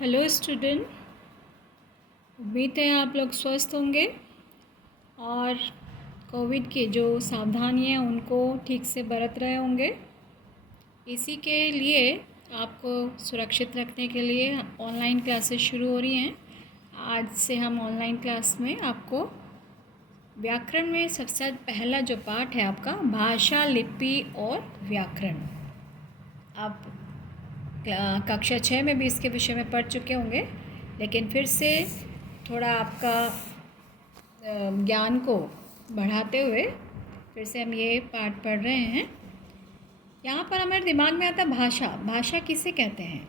Hello student, उम्मीद है आप लोग स्वस्थ होंगे और कोविड की जो सावधानियां हैं उनको ठीक से बरत रहे होंगे। इसी के लिए आपको सुरक्षित रखने के लिए ऑनलाइन क्लासेस शुरू हो रही हैं। आज से हम ऑनलाइन क्लास में आपको व्याकरण में सबसे पहला जो पाठ है आपका भाषा, लिपि और व्याकरण। आप कक्षा 6 में भी इसके विषय में पढ़ चुके होंगे, लेकिन फिर से थोड़ा आपका ज्ञान को बढ़ाते हुए फिर से हम ये पाठ पढ़ रहे हैं। यहाँ पर हमारे दिमाग में आता है भाषा। भाषा किसे कहते हैं?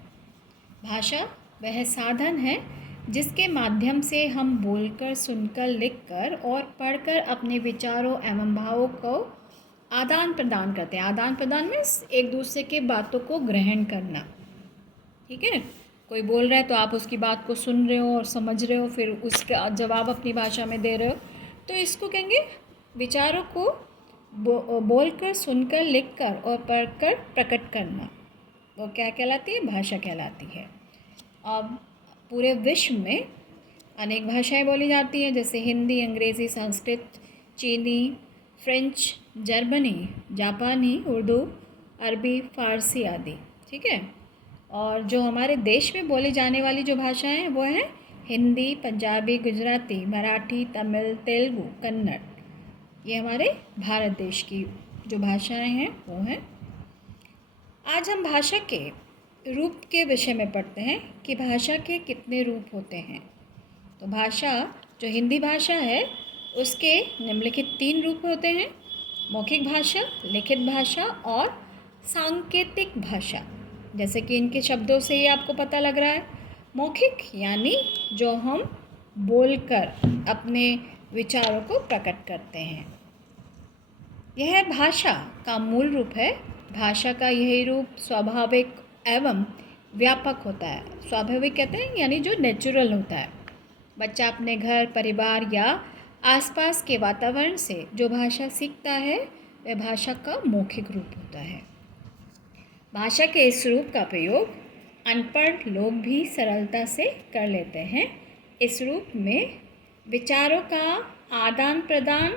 भाषा वह साधन है जिसके माध्यम से हम बोलकर, सुनकर, लिखकर और पढ़कर अपने विचारों एवं भावों को आदान प्रदान करते हैं। आदान प्रदान मीन्स एक दूसरे के बातों को ग्रहण करना। ठीक है, कोई बोल रहा है तो आप उसकी बात को सुन रहे हो और समझ रहे हो, फिर उसका जवाब अपनी भाषा में दे रहे हो, तो इसको कहेंगे विचारों को बोलकर, सुनकर, लिखकर और पढ़कर प्रकट करना। वो क्या कहलाती है? भाषा कहलाती है। अब पूरे विश्व में अनेक भाषाएं बोली जाती हैं, जैसे हिंदी, अंग्रेज़ी, संस्कृत, चीनी, फ्रेंच, जर्मनी, जापानी, उर्दू, अरबी, फ़ारसी आदि। ठीक है, और जो हमारे देश में बोली जाने वाली जो भाषाएं हैं वो हैं हिंदी, पंजाबी, गुजराती, मराठी, तमिल, तेलुगु, कन्नड़। ये हमारे भारत देश की जो भाषाएं हैं वो हैं। आज हम भाषा के रूप के विषय में पढ़ते हैं कि भाषा के कितने रूप होते हैं। तो भाषा, जो हिंदी भाषा है, उसके निम्नलिखित 3 रूप होते हैं: मौखिक भाषा, लिखित भाषा और सांकेतिक भाषा। जैसे कि इनके शब्दों से ही आपको पता लग रहा है। मौखिक यानी जो हम बोलकर अपने विचारों को प्रकट करते हैं, यह भाषा का मूल रूप है। भाषा का यही रूप स्वाभाविक एवं व्यापक होता है। स्वाभाविक कहते हैं यानी जो नेचुरल होता है। बच्चा अपने घर, परिवार या आसपास के वातावरण से जो भाषा सीखता है वह भाषा का मौखिक रूप होता है। भाषा के इस रूप का प्रयोग अनपढ़ लोग भी सरलता से कर लेते हैं। इस रूप में विचारों का आदान प्रदान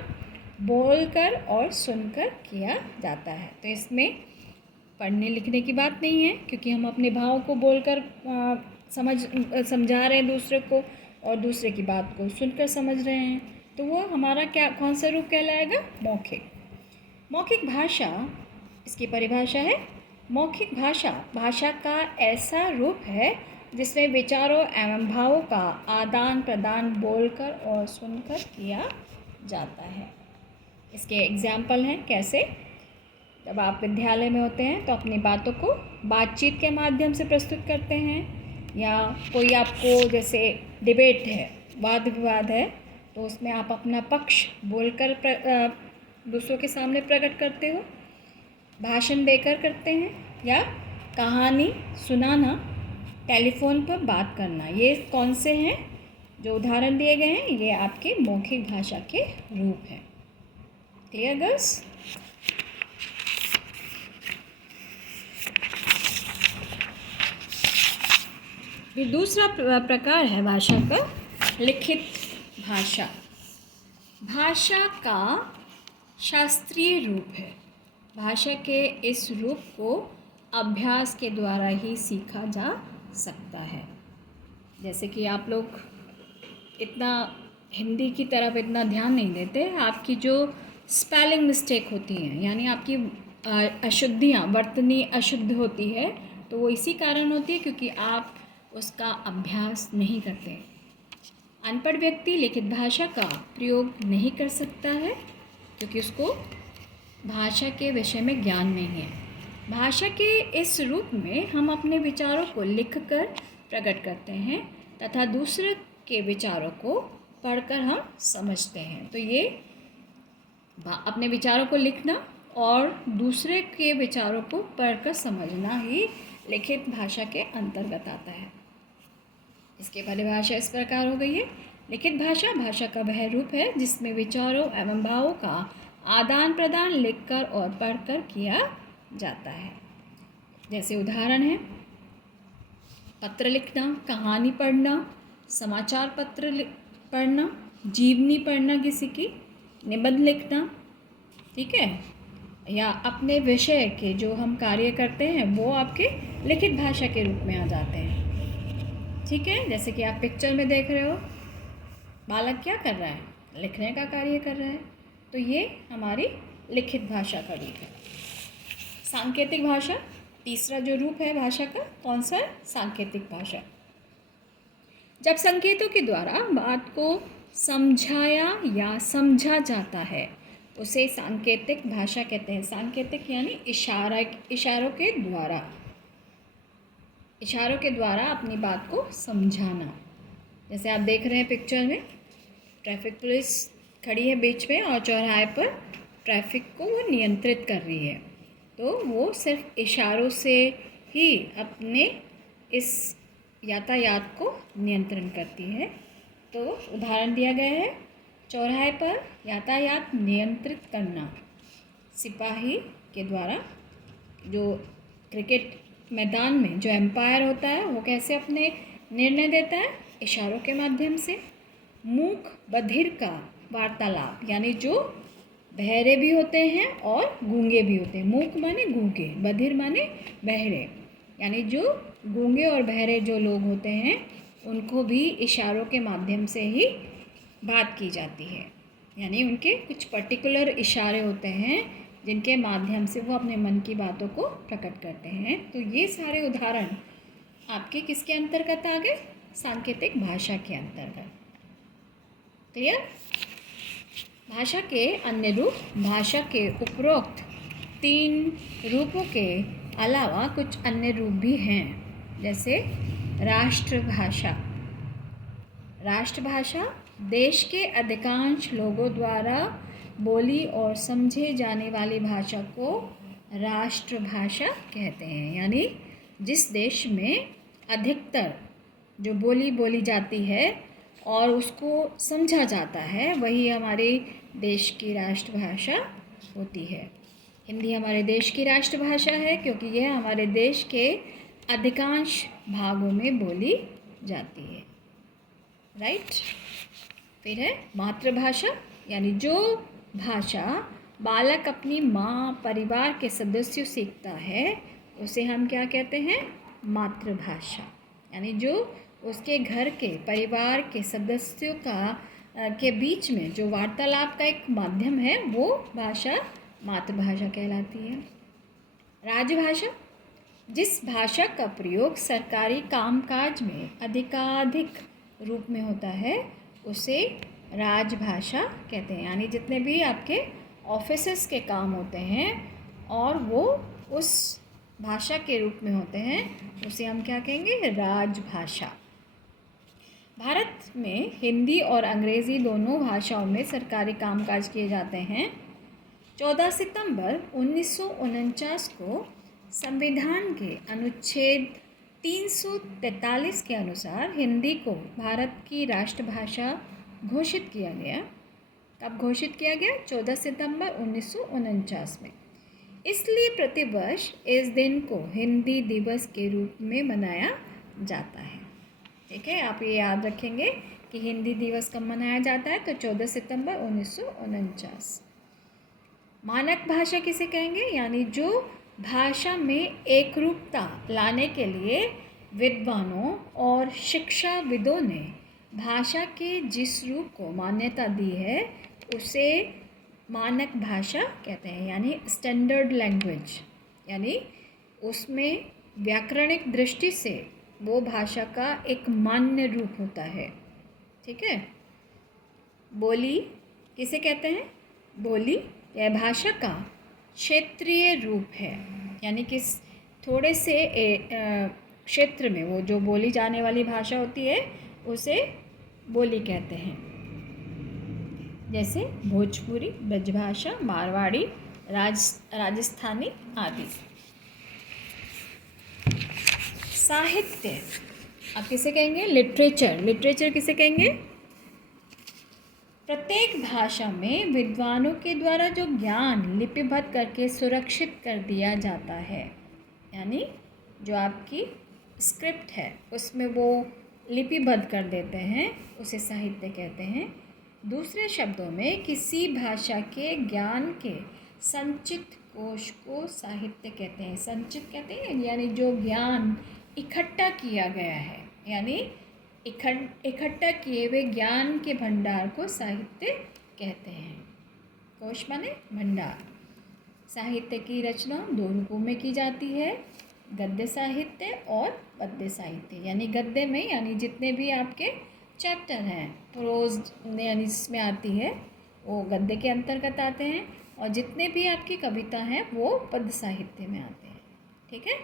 बोलकर और सुनकर किया जाता है। तो इसमें पढ़ने लिखने की बात नहीं है, क्योंकि हम अपने भाव को बोलकर समझा रहे हैं दूसरे को और दूसरे की बात को सुनकर समझ रहे हैं, तो वो हमारा क्या, कौन सा रूप कहलाएगा? मौखिक। मौखिक भाषा, इसकी परिभाषा है: मौखिक भाषा भाषा का ऐसा रूप है जिसमें विचारों एवं भावों का आदान प्रदान बोलकर और सुनकर किया जाता है। इसके एग्जाम्पल हैं। कैसे? जब आप विद्यालय में होते हैं तो अपनी बातों को बातचीत के माध्यम से प्रस्तुत करते हैं, या कोई आपको, जैसे डिबेट है, वाद विवाद है, तो उसमें आप अपना पक्ष बोलकर दूसरों के सामने प्रकट करते हो। भाषण देकर करते हैं, या कहानी सुनाना, टेलीफोन पर बात करना। ये कौन से हैं जो उदाहरण दिए गए हैं? ये आपके मौखिक भाषा के रूप हैं। Clear girls? फिर दूसरा प्रकार है भाषा का लिखित भाषा। भाषा का शास्त्रीय रूप है। भाषा के इस रूप को अभ्यास के द्वारा ही सीखा जा सकता है। जैसे कि आप लोग इतना हिंदी की तरफ इतना ध्यान नहीं देते, आपकी जो स्पेलिंग मिस्टेक होती हैं, यानी आपकी अशुद्धियाँ, वर्तनी अशुद्ध होती है, तो वो इसी कारण होती है क्योंकि आप उसका अभ्यास नहीं करते। अनपढ़ व्यक्ति लिखित भाषा का प्रयोग नहीं कर सकता है क्योंकि उसको भाषा के विषय में ज्ञान नहीं है। भाषा के इस रूप में हम अपने विचारों को लिखकर प्रकट करते हैं तथा दूसरे के विचारों को पढ़कर हम समझते हैं। तो ये अपने विचारों को लिखना और दूसरे के विचारों को पढ़कर समझना ही लिखित भाषा के अंतर्गत आता है। इसकी परिभाषा इस प्रकार हो गई है: लिखित भाषा भाषा का वह रूप है जिसमें विचारों एवं भावों का आदान प्रदान लिखकर और पढ़कर किया जाता है। जैसे उदाहरण है, पत्र लिखना, कहानी पढ़ना, समाचार पत्र पढ़ना, जीवनी पढ़ना किसी की, निबंध लिखना, ठीक है, या अपने विषय के जो हम कार्य करते हैं वो आपके लिखित भाषा के रूप में आ जाते हैं, ठीक है। जैसे कि आप पिक्चर में देख रहे हो, बालक क्या कर रहा है, लिखने का कार्य कर रहा है, तो ये हमारी लिखित भाषा का रूप है। सांकेतिक भाषा, तीसरा जो रूप है भाषा का, कौन सा है, सांकेतिक भाषा। जब संकेतों के द्वारा बात को समझाया या समझा जाता है उसे सांकेतिक भाषा कहते हैं। सांकेतिक यानी इशारों के द्वारा अपनी बात को समझाना। जैसे आप देख रहे हैं पिक्चर में, ट्रैफिक पुलिस खड़ी है बीच में और चौराहे पर ट्रैफिक को वो नियंत्रित कर रही है, तो वो सिर्फ इशारों से ही अपने इस यातायात को नियंत्रण करती है। तो उदाहरण दिया गया है, चौराहे पर यातायात नियंत्रित करना। सिपाही के द्वारा, जो क्रिकेट मैदान में जो एम्पायर होता है वो कैसे अपने निर्णय देता है, इशारों के माध्यम से। मूक बधिर का वार्तालाप, यानी जो बहरे भी होते हैं और गूंगे भी होते हैं। मूक माने गूंगे, बधिर माने बहरे, यानी जो गूंगे और बहरे जो लोग होते हैं उनको भी इशारों के माध्यम से ही बात की जाती है। यानी उनके कुछ पर्टिकुलर इशारे होते हैं जिनके माध्यम से वो अपने मन की बातों को प्रकट करते हैं। तो ये सारे उदाहरण आपके किसके अंतर्गत आ गए, सांकेतिक भाषा के अंतर्गत। क्लियर। भाषा के अन्य रूप, भाषा के उपरोक्त 3 रूपों के अलावा कुछ अन्य रूप भी हैं, जैसे राष्ट्रभाषा। राष्ट्रभाषा देश के अधिकांश लोगों द्वारा बोली और समझे जाने वाली भाषा को राष्ट्रभाषा कहते हैं। यानी जिस देश में अधिकतर जो बोली जाती है और उसको समझा जाता है वही हमारे देश की राष्ट्रभाषा होती है। हिंदी हमारे देश की राष्ट्रभाषा है क्योंकि यह हमारे देश के अधिकांश भागों में बोली जाती है, राइट। फिर है मातृभाषा, यानी जो भाषा बालक अपनी माँ, परिवार के सदस्यों सीखता है उसे हम क्या कहते हैं, मातृभाषा। यानी जो उसके घर के, परिवार के सदस्यों के बीच में जो वार्तालाप का एक माध्यम है वो भाषा मातृभाषा कहलाती है। राजभाषा, जिस भाषा का प्रयोग सरकारी कामकाज में अधिकाधिक रूप में होता है उसे राजभाषा कहते हैं। यानी जितने भी आपके ऑफिसेस के काम होते हैं और वो उस भाषा के रूप में होते हैं उसे हम क्या कहेंगे, राजभाषा। भारत में हिंदी और अंग्रेज़ी दोनों भाषाओं में सरकारी कामकाज किए जाते हैं। 14 सितंबर 1949 को संविधान के अनुच्छेद 343 के अनुसार हिंदी को भारत की राष्ट्रभाषा घोषित किया गया। कब घोषित किया गया, 14 सितंबर 1949 में। इसलिए प्रतिवर्ष इस दिन को हिंदी दिवस के रूप में मनाया जाता है। ठीक है, आप ये याद रखेंगे कि हिंदी दिवस कब मनाया जाता है, तो 14 सितंबर 1949। मानक भाषा किसे कहेंगे, यानी जो भाषा में एकरूपता लाने के लिए विद्वानों और शिक्षाविदों ने भाषा के जिस रूप को मान्यता दी है उसे मानक भाषा कहते हैं, यानी स्टैंडर्ड लैंग्वेज। यानी उसमें व्याकरणिक दृष्टि से वो भाषा का एक मान्य रूप होता है। ठीक है। बोली किसे कहते हैं, बोली यह भाषा का क्षेत्रीय रूप है, यानी किस थोड़े से क्षेत्र में वो जो बोली जाने वाली भाषा होती है उसे बोली कहते हैं। जैसे भोजपुरी, ब्रजभाषा, मारवाड़ी, राजस्थानी आदि। साहित्य आप किसे कहेंगे, लिटरेचर। लिटरेचर किसे कहेंगे, प्रत्येक भाषा में विद्वानों के द्वारा जो ज्ञान लिपिबद्ध करके सुरक्षित कर दिया जाता है, यानी जो आपकी स्क्रिप्ट है उसमें वो लिपिबद्ध कर देते हैं, उसे साहित्य कहते हैं। दूसरे शब्दों में किसी भाषा के ज्ञान के संचित कोश को साहित्य कहते हैं। संचित कहते हैं यानी जो ज्ञान इकट्ठा किया गया है, यानी इकट्ठा किए हुए ज्ञान के भंडार को साहित्य कहते हैं। कोश माने भंडार। साहित्य की रचना दो रूपों में की जाती है, गद्य साहित्य और पद्य साहित्य। यानी गद्य में यानी जितने भी आपके चैप्टर हैं प्रोज यानी जिसमें आती है वो गद्य के अंतर्गत आते हैं, और जितने भी आपकी कविता हैं वो पद्य साहित्य में आते हैं। ठीक है,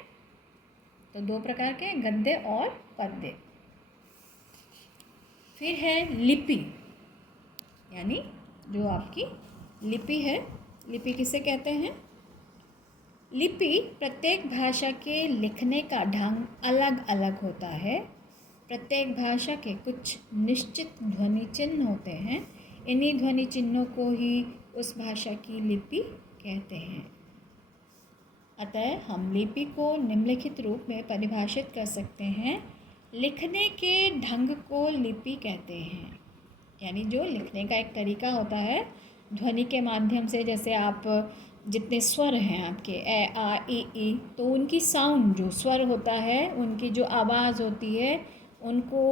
तो दो प्रकार के गद्य और पद्य। फिर है लिपि, यानी जो आपकी लिपि है। लिपि किसे कहते हैं? लिपि प्रत्येक भाषा के लिखने का ढंग अलग अलग होता है। प्रत्येक भाषा के कुछ निश्चित ध्वनि चिन्ह होते हैं। इन्हीं ध्वनि चिन्हों को ही उस भाषा की लिपि कहते हैं। अतः हम लिपि को निम्नलिखित रूप में परिभाषित कर सकते हैं। लिखने के ढंग को लिपि कहते हैं, यानी जो लिखने का एक तरीका होता है ध्वनि के माध्यम से। जैसे आप जितने स्वर हैं आपके ए आ ई, तो उनकी साउंड जो स्वर होता है, उनकी जो आवाज़ होती है, उनको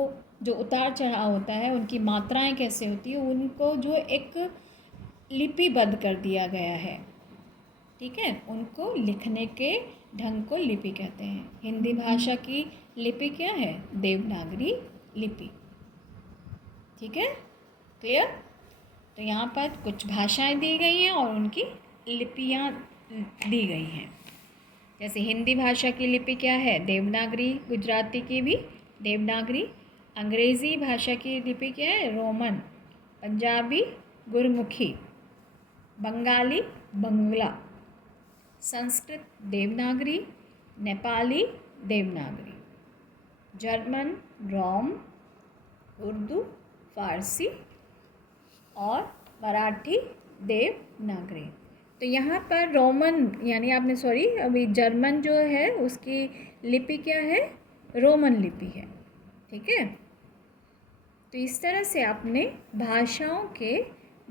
जो उतार चढ़ाव होता है, उनकी मात्राएं कैसे होती है, उनको जो एक लिपिबद्ध कर दिया गया है। ठीक है, उनको लिखने के ढंग को लिपि कहते हैं। हिंदी भाषा की लिपि क्या है? देवनागरी लिपि। ठीक है, क्लियर? तो यहाँ पर कुछ भाषाएं दी गई हैं और उनकी लिपियाँ दी गई हैं। जैसे हिंदी भाषा की लिपि क्या है? देवनागरी। गुजराती की भी देवनागरी। अंग्रेज़ी भाषा की लिपि क्या है? रोमन। पंजाबी गुरमुखी। बंगाली बंगला। संस्कृत देवनागरी। नेपाली देवनागरी। जर्मन रोम। उर्दू फारसी और मराठी देवनागरी। तो यहाँ पर रोमन यानी आपने अभी जर्मन जो है उसकी लिपि क्या है? रोमन लिपि है। ठीक है, तो इस तरह से आपने भाषाओं के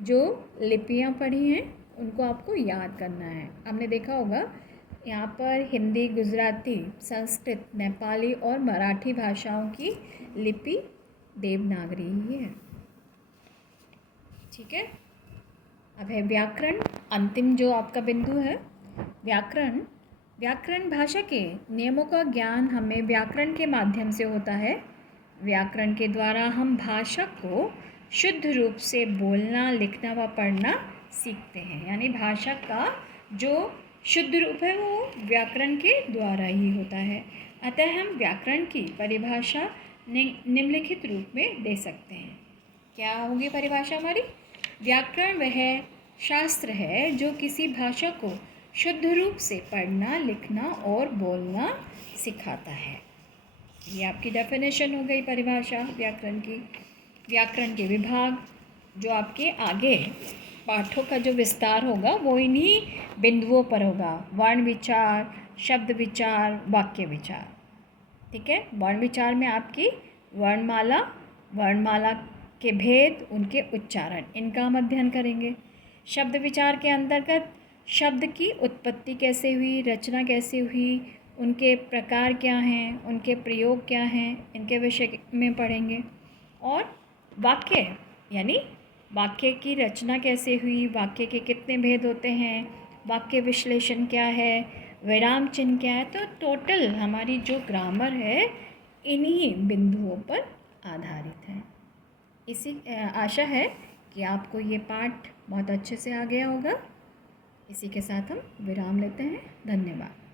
जो लिपियाँ पढ़ी हैं उनको आपको याद करना है। आपने देखा होगा यहाँ पर हिंदी, गुजराती, संस्कृत, नेपाली और मराठी भाषाओं की लिपि देवनागरी ही है। ठीक है, अब है व्याकरण। अंतिम जो आपका बिंदु है व्याकरण। व्याकरण भाषा के नियमों का ज्ञान हमें व्याकरण के माध्यम से होता है। व्याकरण के द्वारा हम भाषा को शुद्ध रूप से बोलना, लिखना व पढ़ना सीखते हैं। यानी भाषा का जो शुद्ध रूप है वो व्याकरण के द्वारा ही होता है। अतः हम व्याकरण की परिभाषा निम्नलिखित रूप में दे सकते हैं। क्या होगी परिभाषा हमारी? व्याकरण वह शास्त्र है जो किसी भाषा को शुद्ध रूप से पढ़ना, लिखना और बोलना सिखाता है। ये आपकी डेफिनेशन हो गई परिभाषा व्याकरण की। व्याकरण के विभाग जो आपके आगे पाठों का जो विस्तार होगा वो इन्हीं बिंदुओं पर होगा। वर्ण विचार, शब्द विचार, वाक्य विचार। ठीक है, वर्ण विचार में आपकी वर्णमाला, वर्णमाला के भेद, उनके उच्चारण, इनका हम अध्ययन करेंगे। शब्द विचार के अंतर्गत शब्द की उत्पत्ति कैसे हुई, रचना कैसे हुई, उनके प्रकार क्या हैं, उनके प्रयोग क्या हैं, इनके विषय में पढ़ेंगे। और वाक्य यानी वाक्य की रचना कैसे हुई, वाक्य के कितने भेद होते हैं, वाक्य विश्लेषण क्या है, विराम चिन्ह क्या है। तो टोटल हमारी जो ग्रामर है इन्हीं बिंदुओं पर आधारित है। इसी आशा है कि आपको ये पाठ बहुत अच्छे से आ गया होगा। इसी के साथ हम विराम लेते हैं। धन्यवाद।